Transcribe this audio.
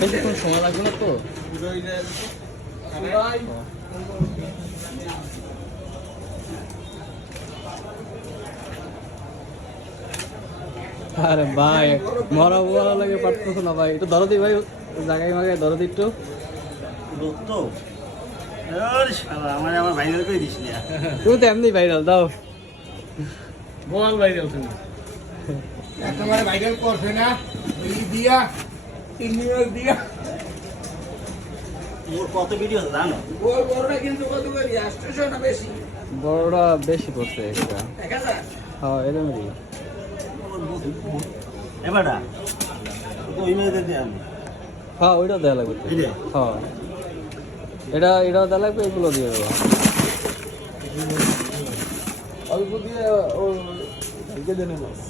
বেশিক্ষণ সময় লাগবে না তো। আরে ভাই মরা বলা লাগে পারতেছো না ভাই, একটু ধরো দি ভাই, জায়গায় মাগায় ধরো দি একটু। আমার ভাইরাল করে দিস না। তুমি তো এমনি ভাইরাল, দাও বল ভাইরাল তুমি একেবারে ভাইরাল করছে না দিয়া ইঞ্জিনিয়ার দিয়া মোর কত ভিডিও জানো? ওর বড়টা কিন্তু কত করি 800 না বেশি বড়টা বেশি পড়ছে এটা। 1000 হ্যাঁ এরকমই। এবারটা ওই মেয়েদের দিয়ে আমি হ্যাঁ ওইটাও দেওয়া লাগবে তো। হ্যাঁ এটাও দেওয়া লাগবে, এগুলো দিয়ে দেবো অল্প দিয়ে ও ঢেকে দেন মাছ